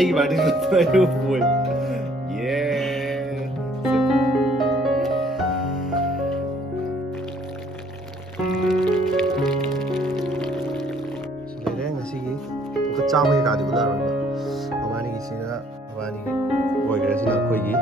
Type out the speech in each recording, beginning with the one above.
ꯑꯩꯒꯤ ꯕꯥꯔꯗꯦ ꯑꯩꯕꯨ ꯄꯣꯏ ꯌꯦ ꯁꯤ ꯂꯩꯔꯦ ꯉꯁꯤꯒꯤ ꯑꯃꯨꯛꯀ ꯆꯥꯕ ꯀꯩꯀꯥꯗꯤ ꯎꯠꯂꯔꯣꯏꯕ ꯃꯕꯥꯅꯤꯒꯤꯁꯤꯅ ꯃꯕꯥꯅꯤꯒꯤ ꯑꯣꯏꯈ꯭ꯔꯦ ꯁꯤꯅ ꯑꯩꯈꯣꯏꯒꯤ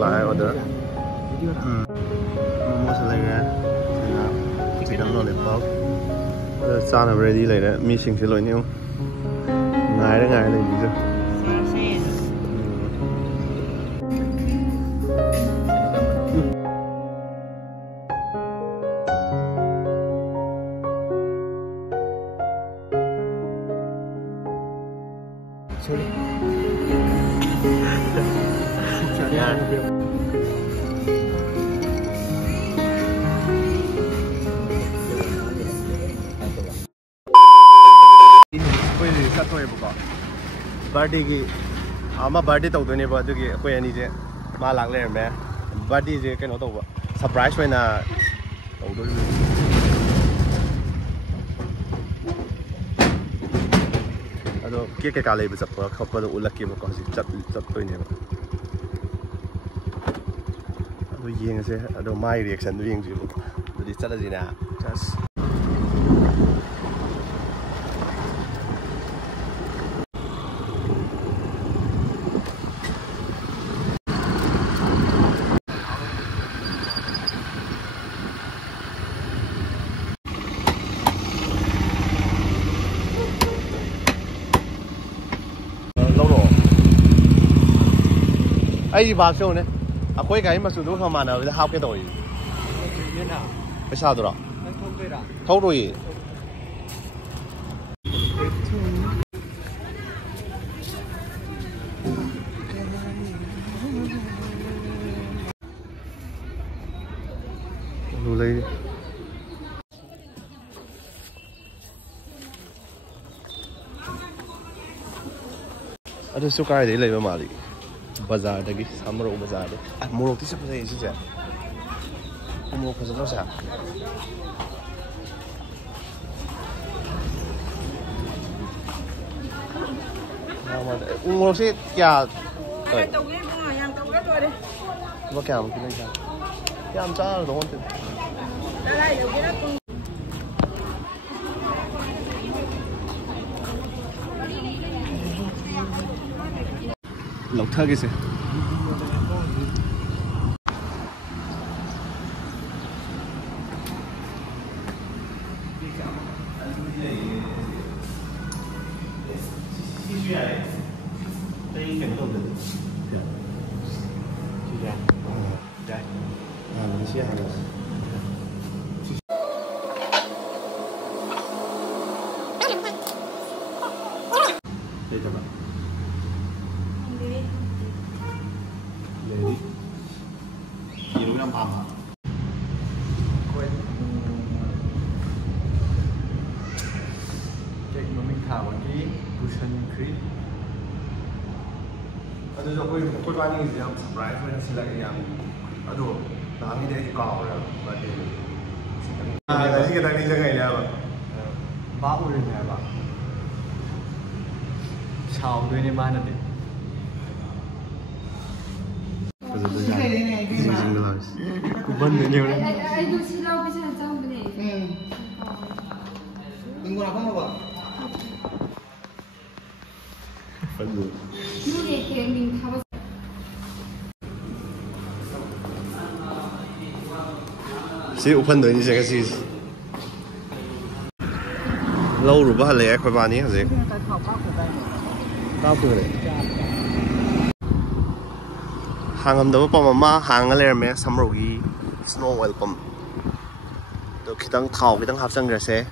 ꯂꯥꯛꯑꯦ ꯑꯣꯔꯗꯔ ꯃꯣꯃꯣꯁꯨ ꯂꯩꯔꯦ ꯑꯗꯨꯅ ꯆꯤꯀꯟ ꯂꯣꯂꯤꯄꯣꯞ ꯑꯗꯨ ꯆꯥꯅꯕ ꯔꯦꯗꯤ ꯂꯩꯔꯦ ꯃꯤꯁꯤꯡꯁꯦ ꯂꯣꯏꯅ ꯉꯥꯏꯔꯦ ꯂꯩꯔꯤꯁꯦ ꯑꯩꯈꯣꯏ ꯆꯠꯊꯣꯛꯑꯦꯕꯀꯣ ꯕꯥꯔꯗꯦꯒꯤ ꯑꯃ ꯕꯥꯔꯗꯦ ꯇꯧꯗꯣꯏꯅꯦꯕ ꯑꯗꯨꯒꯤ ꯑꯩꯈꯣꯏ ꯑꯅꯤꯁꯦ ꯃꯥ ꯂꯥꯛ ꯂꯩꯔꯝꯃꯦ ꯕꯥꯔꯗꯦꯁꯦ ꯀꯩꯅꯣ ꯇꯧꯕ ꯁꯔꯄ꯭ꯔꯥꯏꯖ ꯑꯣꯏꯅ ꯇꯧꯗꯣꯏꯅꯦ ꯑꯗꯣ ꯀꯦꯛ ꯀꯩꯀꯥ ꯂꯩꯕ ꯆꯠꯄ ꯈꯣꯠꯄꯗꯣ ꯎꯠꯂꯛꯀꯦꯕꯀꯣ ꯍꯧꯖꯤꯛ ꯆꯠꯇꯣꯏꯅꯦꯕ ꯑꯗꯣ ꯌꯦꯡꯉꯁꯦ ꯑꯗꯣ ꯃꯥꯒꯤ ꯔꯤꯌꯦꯛꯁꯟꯗꯣ ꯌꯦꯡꯁꯦꯕꯀꯣ ꯑꯗꯨꯗꯤ ꯆꯠꯂꯁꯤꯅꯦ ꯖꯁ ꯑꯩꯒꯤ ꯚꯥꯞꯁꯦ ꯌꯦꯡꯉꯨꯅꯦ ꯑꯩꯈꯣꯏ ꯒꯥꯔꯤ ꯃꯆꯨꯗꯨꯒ ꯈꯔ ꯃꯥꯟꯅꯕꯗ ꯍꯥꯞꯀꯦ ꯇꯧꯔꯤ ꯄꯩꯁꯥꯗꯨꯔꯣ ꯊꯧꯔꯣꯏꯌꯦ ꯑꯗꯨ ꯂꯩ ꯑꯗꯨꯁꯨ ꯀꯥꯏꯗꯒꯤ ꯂꯩꯕ ꯃꯥꯜꯂꯤ ꯕꯖꯥꯔꯗꯒꯤ ꯁꯥꯃꯔꯣꯛ ꯕꯖꯥꯔꯗꯒꯤ ꯃꯣꯔꯣꯛꯇꯤ ꯆꯠ ꯐꯖꯩ ꯁꯤꯁꯦ ꯃꯣꯔꯣꯛ ꯐꯖꯅ ꯁꯦ ꯎ ꯃꯣꯔꯣꯛꯁꯦ ꯀꯌꯥ ꯂꯨꯄꯥ ꯀꯌꯥꯃꯨꯛꯀꯤ ꯂꯩꯖꯥꯠꯅꯣ ꯌꯥꯝ ꯆꯥꯔꯗꯧ ꯅꯠꯇꯦ ꯂꯧꯊꯒꯦꯁꯦ ꯌꯥꯝ ꯄꯥꯝꯕ ꯀꯦꯛ ꯃꯃꯤꯡ ꯊꯥꯕꯒꯤ ꯄꯨꯁꯟꯈ꯭ꯔꯤ ꯑꯗꯨꯁꯨ ꯑꯩꯈꯣꯏ ꯄꯥꯅꯤꯡꯉꯤꯁꯦ ꯌꯥꯝ ꯁꯔꯄ꯭ꯔꯥꯏꯖ ꯑꯣꯏꯅ ꯁꯤꯜꯂꯛꯑꯦ ꯌꯥꯝ ꯑꯗꯣ ꯅꯍꯥꯟꯒꯤꯗꯤ ꯑꯩꯁꯨ ꯀꯥꯎꯔꯦꯕ ꯕꯥꯔꯗꯦ ꯉꯁꯤ ꯈꯛꯇꯪ ꯅꯤꯡꯁꯤꯡꯉꯛꯏꯅꯦꯕ ꯚꯥꯞ ꯑꯣꯏꯔꯤꯅꯦ ꯍꯥꯏꯕ ꯁꯥꯎꯗꯣꯏꯅꯦ ꯃꯥꯅꯗꯤ ꯁꯤ ꯎꯐꯟꯗꯣꯏꯅꯤꯁꯦ ꯉꯁꯤꯁꯦ ꯂꯧꯔꯨꯕ ꯍꯜꯂꯛꯑꯦ ꯑꯩꯈꯣꯏ ꯕꯥꯅꯤ ꯍꯧꯖꯤꯛ ꯀꯥꯞꯈ꯭ꯔꯦ hàng đập bom mà hàng ở đây mà summer gi snow welcome tôi khi đang thảo khi đang học sinh rồi sẽ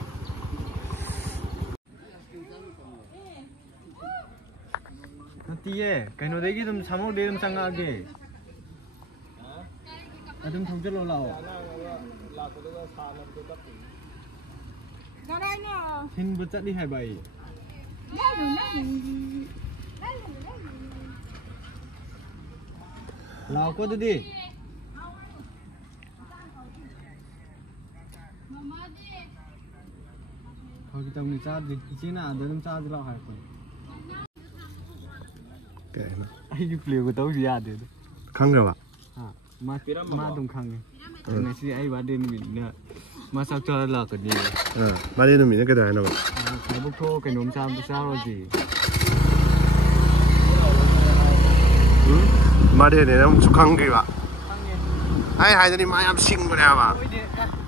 Tiye, cái nó đấy cái tấm sắm một đêm sang ngã kì. Tấm thông chất lâu lâu. Hình bớt chất đi 27. Lao quá tôi đi. Thôi cái tấm này cha đi, chỉ nào để tấm cha đi lao hải rồi. Anh play của tao gì à đấy. khăng rồi ạ. Ma tung khăng. Này si ai bắt đến mình nè. Ma sao cho là cái gì? Mà đi nó mình cái đời nào. Cái bốc thô cái nôm sao rồi gì? Mà đi này nó chụp khăng kì ạ. Hai đứa đi mà em xinh của nào ạ.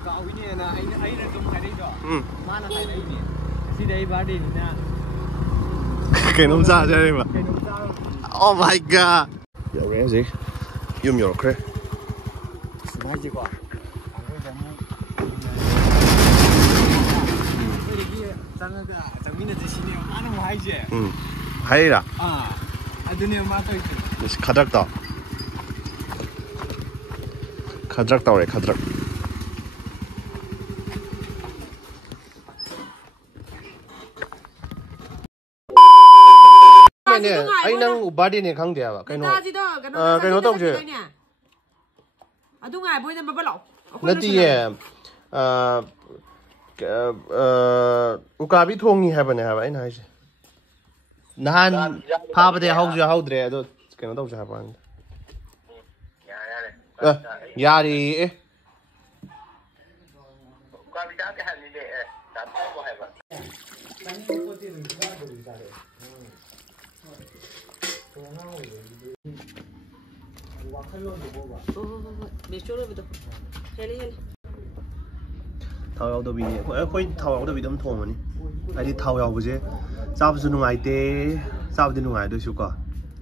Cậu ini na ai na tum cái đấy đó. Ma na cái đấy nè. Si đấy bắt đến nè. Cái nôm ra cho đây mà. Cái nôm sao? Oh my god. Dạo này gì? Yum 이렇게. Smile quá. 하이라. 아드님 맞아 있어. 가작다. 가작다 그래, 가작. nè, anh đang ba đi này khang đẹp à? Cái nó tông chứ? À đúng rồi, bây giờ bà lọc. Nó đi ukabi thongi hai bane hai anh hai chứ? Nahan pha bade hau dre đó cái nó tông chứ hai bạn? Yari. Ukabi đã cái hành gì đấy? Đã thong hai bạn. thao yau dobi khoi thao yau dobi dam thong mani ai thao yau buje sa bu nu ngai te sa bu nu ngai do su ko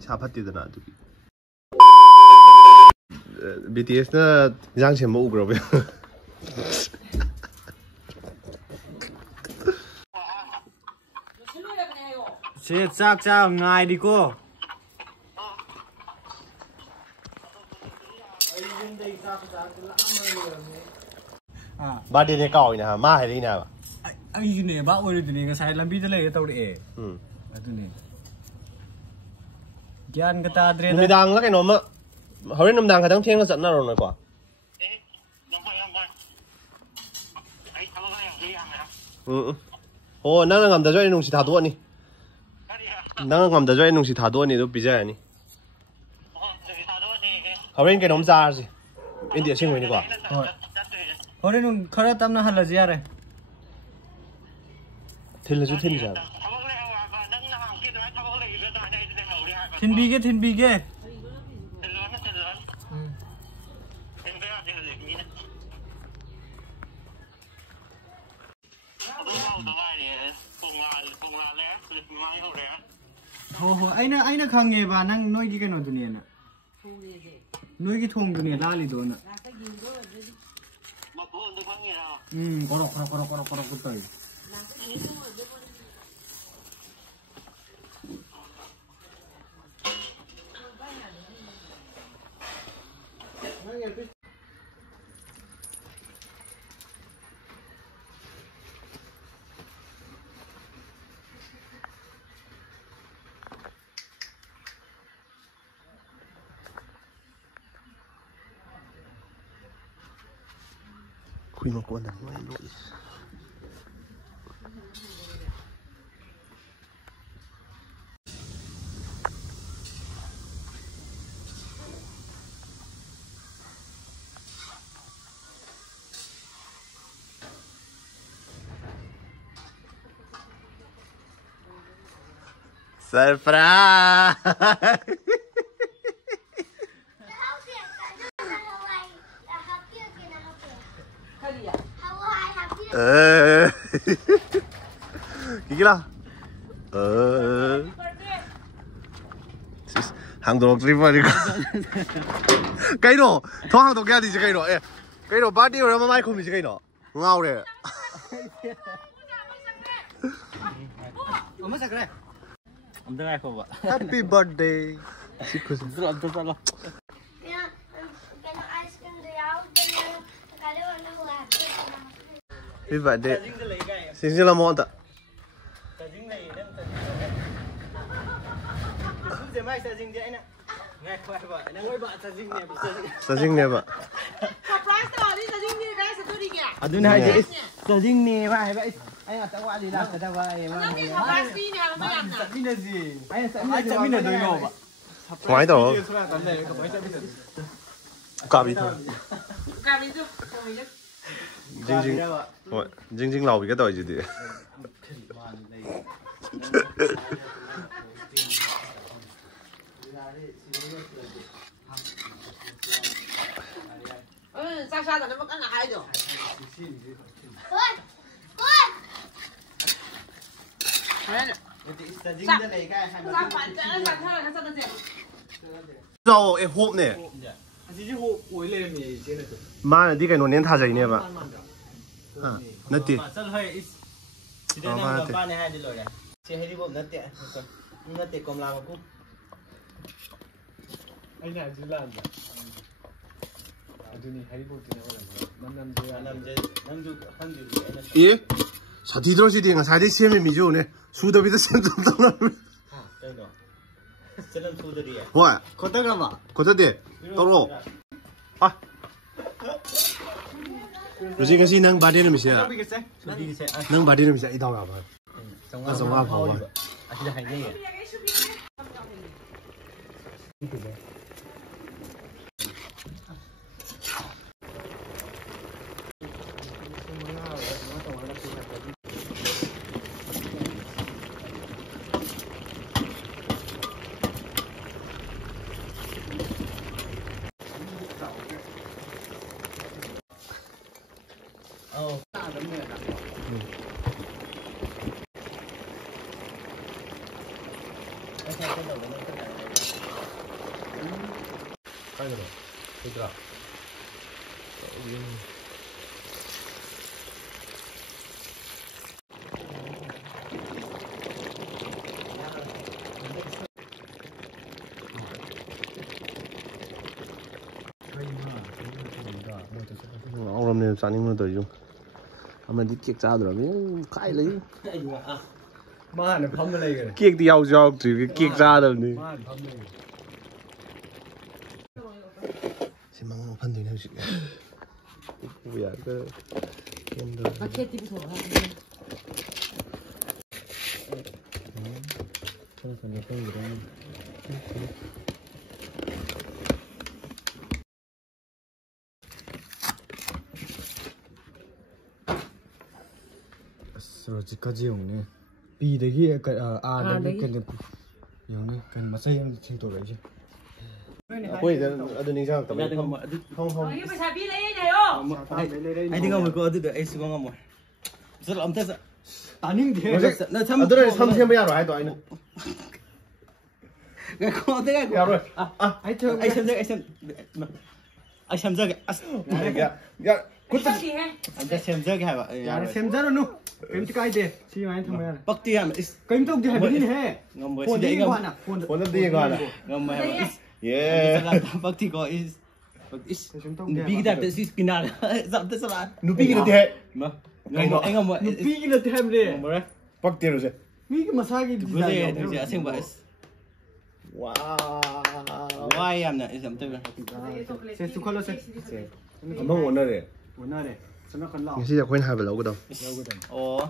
cha phat ti da na du BTS na yang chen mo bro be Chết chắc cha ngài đi cô. ba đi này còi nè ma hay đi nào anh này bác ơi tụi này cái sai làm biết thế này tao để tụi này gian cái ta đây mình đang là cái nó mà hồi nãy đang cái thằng thiên nó giận nó rồi quả ồ nó ngầm tới cho anh nung xì thả đuôi nè nó ngầm tới cho anh nung xì thả đuôi nè đâu bị gì nè hồi nãy cái nó ra gì anh địa sinh người đi quả hồi nãy khởi tâm nó hẳn là gì à đây thiên là chú thiên sao thiên bi cái hồ anh nó khang nghe bà năng nói cái nó tụi này nè nói cái thùng tụi này la lì đồ nè korok cái tay khui một con này nó lỗi surprise gila hàng đồ đi cái đồ thong hàng đồ kia thì cái đồ cái đồ bát đi rồi mà mai không thì cái đồ ngao đấy 엄마 사 그래. 엄마 거 봐. Happy birthday 들어 들어. 그냥 아이스크림도 야우들은 가려워는 거 같아. Happy birthday xin xin là món ta Giờ mai sẽ dinh vậy nè. Nghe khoai vợ, nó ngồi vợ sẽ dinh nè. sao dinh nè bạn surprise tao đi sao đi cái sao tôi đi kìa À tôi này chị. Giờ dinh nè mà vậy. Anh à tao qua đi làm tao qua em. nó đi surprise đi nè mà làm nè Biết là gì? Anh sẽ biết là đôi ngầu ạ. ngoái tao cả bị thôi cà đi trước không đi trước dinh dinh lầu bị cái tội gì vậy xa xa rồi nó mất ăn lại rồi sao bạn sẽ làm sao nó sao nó gì rau em hộp nè Chị hộ cuối lên thì thế này. má là đi cái nồi nén thả dậy nè bạn nó tiền Rất hơi ít. Chị đây là ba này hai đi rồi này. Chị hay đi bộ rất tiện. Rất tiện còn làm một cúp. Anh nào chứ làm vậy? 아들이 해리포터네 남자 예? 자 뒤돌시딩은 사디 시험에 미주네 수더비도 시험 좀 떠나면 저는 소들이야 와 걷다가 봐 거저대 떨어 아 요즘 cái gì nâng bà đi làm gì à nâng bà đi làm gì đâu à bà nó giống hoa phổ à chỉ là hành nghề 얘들아 ông làm nên sao những người tới chung anh đi kiệt ra rồi mới khai lấy mà nó không lấy cái kiệt đi ao cho trừ cái kiệt ra rồi đi xin mong phân thủy nào chị bây giờ cái em được 마켓 TV 더 여기까지 오네. B대기 A대기 근데 여기 근 맞아요 진도라지. quay ra ở đây sao tầm không không 이게 왜 잡이 내요 아니 내가 뭘 거어도 에이스 공가 뭐. 저 엄태서 아닌데. ở đây thăm thêm bây giờ rồi hai tuổi nữa cái con thế cái rồi ai xem giờ dạ cút gì he anh xem giờ cái hả यार सेमजर नु केम काय दे सी वाइन थम यार bắc ti hả केम तो दे हबी ने है ngầm mới phone xin दे ngầm गवाना phone bốn năm đi gọi là ngầm mới yeah bắc ti có is bị cái đợt is kina dặm tới sao bạn nụ pi cái thế mà anh ngầm mới नुपी की लते हम रे ngầm mới bắc tiền rồi मी की मसागी bữa nay tôi sẽ xem vậy wow why em này dặm tới से सुखलो से mong muốn đây वना रे सना खन लाओ ngày xưa quên hai bài lâu cái đâu ồ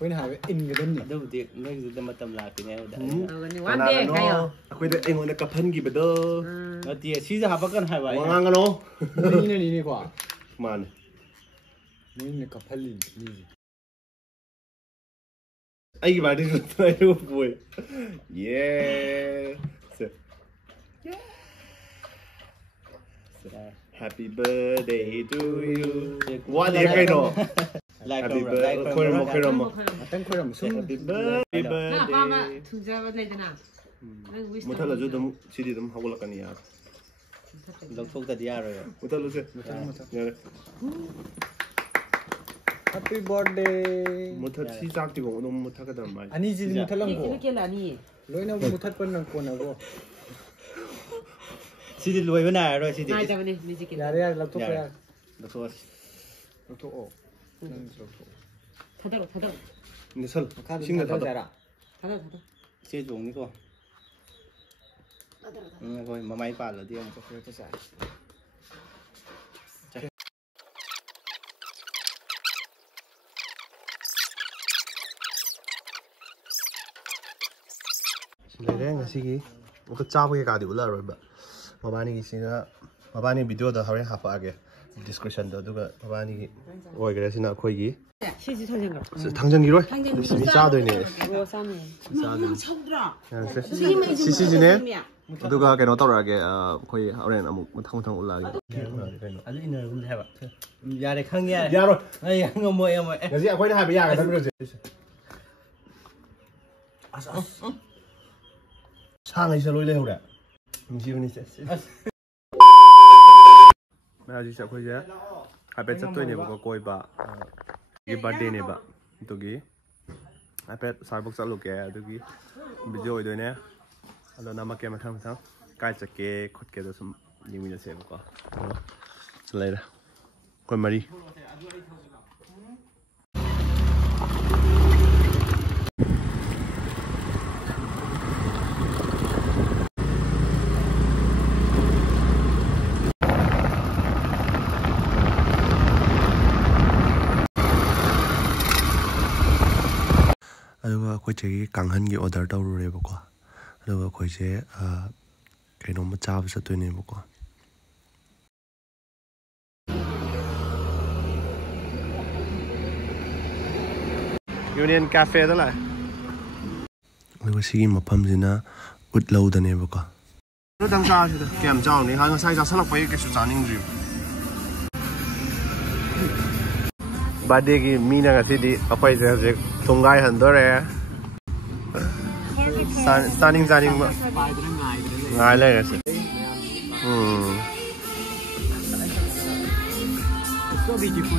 कोइन हावे इन गदन नि đâu thì mấy cái gì mà tầm là cái này đấy 완대 가요 quên đây anh muốn cặp thân gì vậy đó nó thì chỉ là học cái hai vậy ngang cái nó 니네 니네 과 mà 니네 카팔리 니지 anh cái bài đi rồi tôi yêu vui yeah happy birthday to you what is cái đó happy birthday quên rồi 땡 코람 숨 happy birthday 나 봐봐 두자 내잖아 ꯃꯨꯊꯠꯂꯁꯨ ꯑꯗꯨꯝ ꯁꯤꯗꯤ ꯑꯗꯨꯝ ꯍꯧꯒꯠꯂꯛꯀꯅꯤ ꯌꯥꯔꯦ ꯂꯧꯊꯣꯛꯇꯗꯤ ꯌꯥꯔꯣꯏ ꯃꯨꯊꯠꯂꯁꯦ ꯌꯥꯔꯦ Happy birthday. ꯃꯨꯊꯠ ꯁꯤ ꯆꯥꯛꯇꯤꯀꯣ ꯑꯗꯨꯝ ꯃꯨꯊꯠꯀꯗꯕ ꯃꯥꯏ ꯑꯅꯤꯁꯤꯗꯤ ꯃꯨꯊꯠꯂꯝꯀꯣ ꯀꯦꯜꯂꯛꯑꯅꯤ ꯂꯣꯏꯅ ꯃꯨꯊꯠꯄ ꯅꯪ ꯀꯣꯟꯅꯀꯣ ꯁꯤꯗꯤ ꯂꯣꯏꯕ ꯅꯥꯏꯔꯔꯣꯏ ꯁꯤꯗꯤ ꯅꯥꯏꯗꯕꯅꯤ ꯃꯤꯁꯤ ꯀꯦꯜꯂꯛꯑꯅꯤ ꯌꯥꯔꯦ ꯌꯥꯔꯦ ꯂꯧꯊꯣꯛꯄ ꯌꯥꯔꯦ ꯂꯧꯊꯣꯛꯑꯁꯤ ꯂꯧꯊꯣꯛꯑꯣ ꯅꯪꯁꯨ ꯂꯧꯊꯣꯛꯑꯣ ꯊꯥꯗꯔꯣ ꯅꯦꯁꯜ ꯃꯈꯥꯗ ꯏꯁꯤꯡꯗ ꯊꯥꯗꯣꯛ ꯊꯥꯗꯖꯔꯥꯊꯥꯗꯔꯣ ꯆꯦ ꯆꯣꯡꯅꯤꯀꯣ ꯑꯩꯈꯣꯏ ꯃꯃꯥꯏ ꯄꯥꯜꯂꯗꯤ ꯑꯃꯨꯛ ꯂꯩꯔꯦ ꯉꯁꯤꯒꯤ ꯑꯃꯨꯛꯀ ꯆꯥꯕ ꯀꯩꯀꯥꯗꯤ ꯎꯠꯂꯛꯑꯔꯣꯏꯕ ꯃꯕꯥꯅꯤꯒꯤꯁꯤꯅ ꯃꯕꯥꯅꯤ ꯚꯤꯗꯤꯑꯣꯗ ꯍꯣꯔꯦꯟ ꯍꯥꯞꯄꯛꯑꯒꯦ ꯗꯤꯁꯀ꯭ꯔꯤꯞꯁꯟꯗꯣ ꯑꯗꯨꯒ ꯃꯕꯥꯅꯤꯒꯤ ꯑꯣꯏꯈ꯭ꯔꯦꯁꯤꯅ ꯑꯩꯈꯣꯏꯒꯤ ꯁꯤꯁꯤ ꯊꯥꯡꯖꯟꯈ꯭ꯔꯣ ꯊꯥꯡꯖꯟꯈꯤꯔꯣꯏ ꯁꯤ ꯆꯥꯗꯣꯏꯅꯦ ꯁꯧꯗ꯭ꯔꯣ ꯁꯤꯁꯤꯅꯦ ꯑꯗꯨꯒ ꯀꯩꯅꯣ ꯇꯧꯔꯛꯑꯒꯦ ꯑꯩꯈꯣꯏ ꯍꯣꯔꯦꯟ ꯑꯃꯨꯛ ꯃꯊꯪ ꯎꯠꯂꯛꯑꯒꯦ ꯑꯗꯨ 이너군데 해봐 야래 칸게 야래 ꯌꯥꯔꯣꯏ 아니 한거 뭐야 뭐 ꯉꯁꯤ ꯑꯩꯈꯣꯏꯅ ꯍꯥꯏꯕ ꯌꯥꯒꯗꯕ꯭ꯔꯁꯦ ꯁꯥꯡꯉꯩꯁꯦ ꯂꯣꯏ ꯂꯩꯍꯧꯔꯦ ꯅꯨꯡꯁꯤꯕꯅꯤꯁꯦ ꯍꯧꯖꯤꯛꯁꯦ ꯑꯩꯈꯣꯏꯁꯦ ꯍꯥꯏꯐꯦꯠ ꯆꯠꯇꯣꯏꯅꯦꯕꯀꯣ ꯀꯣꯏꯕ ꯕꯥꯔꯗꯦꯅꯦꯕ ꯑꯗꯨꯒꯤ ꯍꯥꯏꯐꯦꯠ ꯁꯥꯔꯕꯨꯛ ꯆꯠꯂꯨꯒꯦ ꯑꯗꯨꯒꯤ ꯚꯤꯗꯤꯑꯣ ꯑꯣꯏꯗꯣꯏꯅꯦ ꯑꯗꯣ ꯅꯝꯃꯛꯀꯦ ꯃꯊꯪ ꯀꯥꯏ ꯆꯠꯀꯦ ꯈꯣꯠꯀꯦꯗꯣ ꯁꯨꯝ ꯌꯦꯡꯃꯤꯟꯅꯁꯦꯕꯀꯣ ꯂꯩꯔꯦ ꯑꯩꯈꯣꯏ ꯃꯔꯤ ꯑꯗꯨꯒ ꯑꯩꯈꯣꯏ ꯆꯦꯒꯤ ꯀꯥꯡꯍꯟꯒꯤ ꯑꯣꯔꯗꯔ ꯇꯧꯔꯨꯔꯦꯕꯀꯣ ꯑꯗꯨꯒ ꯑꯩꯈꯣꯏꯁꯦ ꯀꯩꯅꯣꯝꯃ ꯆꯥꯕ ꯆꯠꯇꯣꯏꯅꯦꯕꯀꯣ ꯌꯨꯅꯤꯌꯟ ꯀꯦꯐꯦꯗ ꯂꯥꯛꯑꯦ ꯑꯗꯨꯒ ꯁꯤꯒꯤ ꯃꯐꯝꯁꯤꯅ ꯎꯠꯂꯧꯗꯅꯦꯕꯀꯣ ꯈꯤꯇꯪ ꯆꯥꯁꯤꯗ ꯀꯌꯥꯝ ꯆꯥꯎꯅꯤ ꯉꯁꯥꯏ ꯆꯥꯁꯜꯂꯛꯄꯒꯤ ꯀꯩꯁꯨ ꯆꯥꯅꯤꯡꯗ꯭ꯔꯤꯕ ꯕꯥꯔꯗꯦꯒꯤ ꯃꯤꯅ ꯉꯁꯤꯗꯤ ꯑꯩꯈꯣꯏꯁꯦ ꯍꯧꯖꯤꯛ ꯊꯨꯡꯒꯥꯏꯍꯟꯗꯣꯔꯦ ꯆꯥꯅꯤꯡꯕ ꯉꯥꯏ ꯂꯩꯔꯁꯦ So beautiful.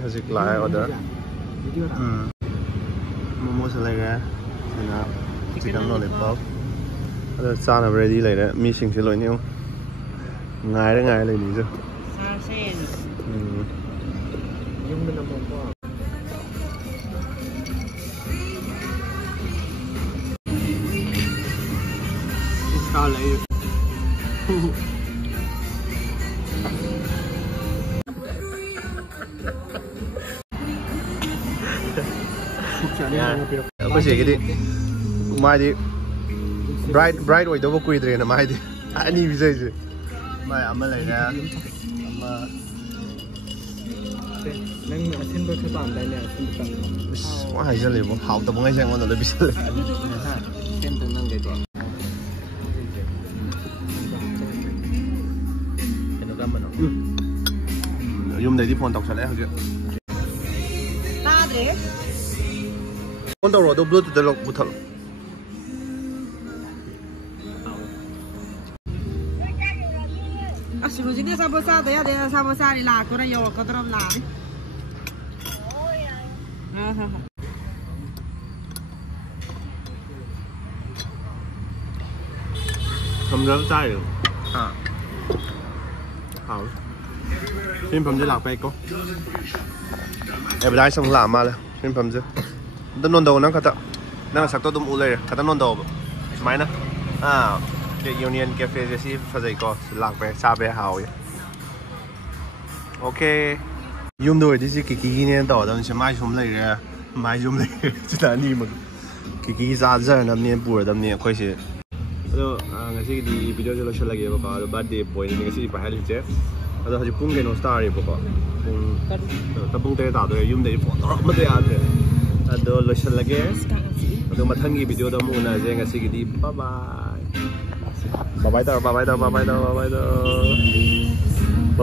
How's lie order? Momo later. Chicken lollipop. Ada sana ready later. Mi sing si loinyo. Ngai lai ni jo. Sarsen. Yung na naman po. Sao lại? Apa sih gini? Mai di bright oi đâu có quy rồi mai di. Anh đi bây giờ. Mai amma lại ra. Amma. Neng asin ba sa đây nè, asin ba tang. Quá hay ra liền, học tập ngay sang ngon rồi bây giờ. Xem từng năng để để. Dùng để đi phone đọc sẽ lấy hả chứ? Ta đấy. Phone đọc rồi, đâu Bluetooth để lọc bút thật. Así pues ini sabosa ya de sabosa ni la kora yo ko drom na. Không rớt trái được. Hảo. Phim phẩm chứ lạc bay cô. Em đã xong làm mà lên. Phim phẩm chứ. Tân nôn đầu nó khá nó sắc tốt tùm u lây. Khá tân nôn đầu. Máy nè. Cái Union Cafeจะสิฟาใจก็หลักไปชาไปหาวโอเคยุ่มด้วยที่สิกี่เนี่ยต่อตอนฉันไม่ชมเลยไม้ชมเลยจะได้นี่มันกี่ ꯀꯤꯀꯤ ꯆꯥꯖꯔꯅꯕꯅꯦ ꯄꯨꯔꯗꯕꯅꯦ ꯑꯩꯈꯣꯏꯁꯦ ꯑꯗꯣ ꯉꯁꯤꯒꯤꯗꯤ ꯚꯤꯗꯤꯑꯣꯁꯦ ꯂꯣꯏꯁꯤꯜꯂꯒꯦꯕꯀꯣ ꯑꯗꯣ ꯕꯥꯔꯗꯦ ꯕꯣꯏꯅꯤ ꯉꯁꯤꯗꯤ ꯄꯥꯏꯍꯜꯂꯤꯁꯦ ꯑꯗꯣ ꯍꯧꯖꯤꯛ ꯄꯨꯡ ꯀꯩꯅꯣꯁꯨ ꯇꯥꯔꯦꯕꯀꯣ ꯄꯨꯡ 3 ꯇꯥꯗꯣꯔꯦ ꯌꯨꯝꯗꯒꯤ ꯐꯣꯟ ꯇꯧꯔꯛꯄꯗ ꯌꯥꯗ꯭ꯔꯦ ꯑꯗꯣ ꯂꯣꯏꯁꯤꯜꯂꯒꯦ ꯑꯗꯣ ꯃꯊꯪꯒꯤ ꯚꯤꯗꯤꯑꯣꯗ ꯑꯃꯨꯛ ꯎꯅꯔꯁꯦ ꯉꯁꯤꯒꯤꯗꯤ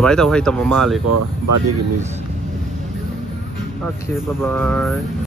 ꯕꯥꯏ ꯇꯧ ꯍꯩꯇꯕ ꯃꯥꯜꯂꯦꯀꯣ ꯕꯥꯔꯗꯦꯒꯤ ꯃꯤꯁ ꯑꯣꯀꯦ ꯕꯥꯏ